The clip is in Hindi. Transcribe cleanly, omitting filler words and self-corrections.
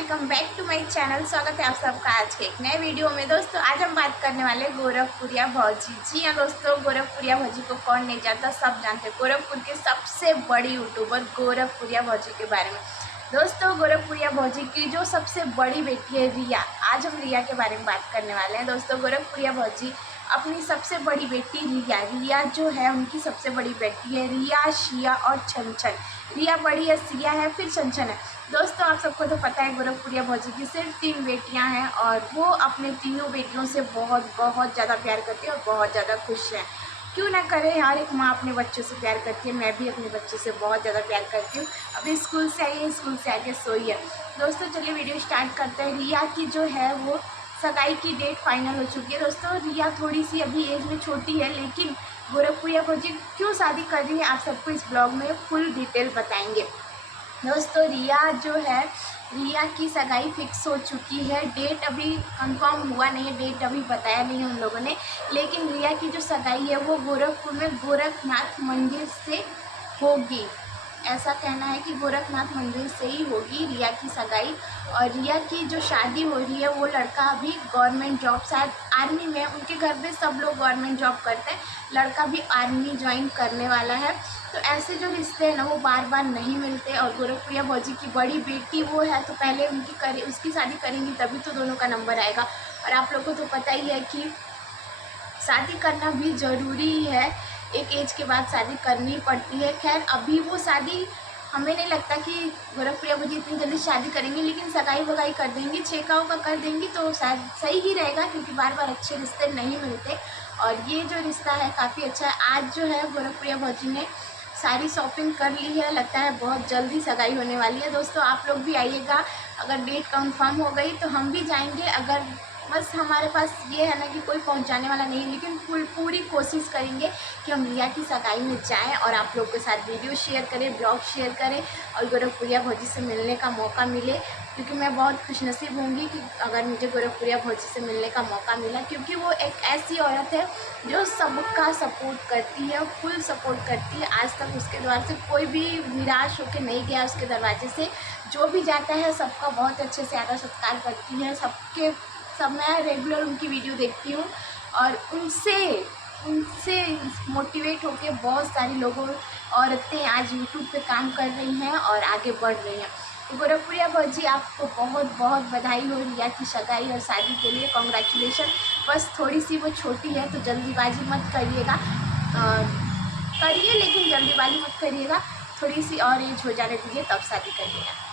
Welcome back to my channel. स्वागत है आप सबका आज के एक नए वीडियो में। दोस्तों आज हम बात करने वाले गोरखपुरिया भौजी। जी हाँ दोस्तों, गोरखपुरिया भौजी को कौन नहीं जानता, सब जानते हैं। गोरखपुर के सबसे बड़ी यूट्यूबर गोरखपुरिया भौजी के बारे में। दोस्तों गोरखपुरिया भौजी की जो सबसे बड़ी बेटी है रिया, आज हम रिया के बारे में बात करने वाले हैं। दोस्तों गोरखपुरिया भौजी अपनी सबसे बड़ी बेटी रिया जो है उनकी सबसे बड़ी बेटी है रिया, शिया और छनछन। रिया बड़ी है, सिया है, फिर छनछन है। दोस्तों आप सबको तो पता है गोरखपुरिया भौजी की सिर्फ 3 बेटियां हैं और वो अपने तीनों बेटियों से बहुत बहुत ज़्यादा प्यार करती है और बहुत ज़्यादा खुश है। क्यों ना करे, हर एक माँ अपने बच्चों से प्यार करती है। मैं भी अपने बच्चे से बहुत ज़्यादा प्यार करती हूँ। अभी स्कूल से आई है, स्कूल से आके सोई है। दोस्तों चलिए वीडियो स्टार्ट करते हैं। रिया की जो है वो सगाई की डेट फाइनल हो चुकी है। दोस्तों रिया थोड़ी सी अभी एज में छोटी है, लेकिन गोरखपुरिया भौजी क्यों शादी कर रही है आप सबको इस ब्लॉग में फुल डिटेल बताएंगे। दोस्तों रिया की सगाई फिक्स हो चुकी है। डेट अभी कंफर्म हुआ नहीं है, डेट अभी बताया नहीं है उन लोगों ने, लेकिन रिया की जो सगाई है वो गोरखपुर में गोरखनाथ मंदिर से होगी। ऐसा कहना है कि गोरखनाथ मंदिर से ही होगी रिया की सगाई। और रिया की जो शादी हो रही है वो लड़का अभी गवर्नमेंट जॉब, शायद आर्मी में, उनके घर में सब लोग गवर्नमेंट जॉब करते हैं, लड़का भी आर्मी ज्वाइन करने वाला है। तो ऐसे जो रिश्ते हैं ना वो बार बार नहीं मिलते। और गोरखपुरिया भौजी की बड़ी बेटी वो है, तो पहले उसकी शादी करेंगी तभी तो दोनों का नंबर आएगा। और आप लोगों को तो पता ही है कि शादी करना भी ज़रूरी है, एक एज के बाद शादी करनी पड़ती है। खैर अभी वो शादी हमें नहीं लगता कि गोरखपुरिया भौजी इतनी जल्दी शादी करेंगी, लेकिन सगाई वगाई कर देंगी, छेका उका कर देंगी तो शायद सही ही रहेगा, क्योंकि बार बार अच्छे रिश्ते नहीं मिलते। और ये जो रिश्ता है काफ़ी अच्छा है। आज जो है गोरखपुरिया भौजी ने सारी शॉपिंग कर ली है, लगता है बहुत जल्दी सगाई होने वाली है। दोस्तों आप लोग भी आइएगा, अगर डेट कंफर्म हो गई तो हम भी जाएंगे। अगर बस हमारे पास ये है ना कि कोई पहुंचाने वाला नहीं, लेकिन पूरी कोशिश करेंगे कि हम रिया की सगाई में जाएं और आप लोग के साथ वीडियो शेयर करें, ब्लॉग शेयर करें और गोरखपुरिया भौजी से मिलने का मौका मिले। क्योंकि मैं बहुत खुशनसीब होंगी कि अगर मुझे गोरखपुरिया भौजी से मिलने का मौका मिला, क्योंकि वो एक ऐसी औरत है जो सबका सपोर्ट करती है, फुल सपोर्ट करती है। आज तक उसके द्वार से कोई भी निराश होकर नहीं गया, उसके दरवाजे से जो भी जाता है सबका बहुत अच्छे से आदर सत्कार करती है। मैं रेगुलर उनकी वीडियो देखती हूँ और उनसे मोटिवेट होकर बहुत सारी औरतें आज यूट्यूब पे काम कर रही हैं और आगे बढ़ रही हैं। तो गोरखपुरिया भौजी आपको बहुत बहुत बधाई हो रिया की सगाई और शादी के लिए, कॉन्ग्रेचुलेशन। बस थोड़ी सी वो छोटी है तो जल्दीबाजी मत करिएगा, करिए लेकिन जल्दीबाजी मत करिएगा, थोड़ी सी और एज हो जाने दीजिए तब शादी करिएगा।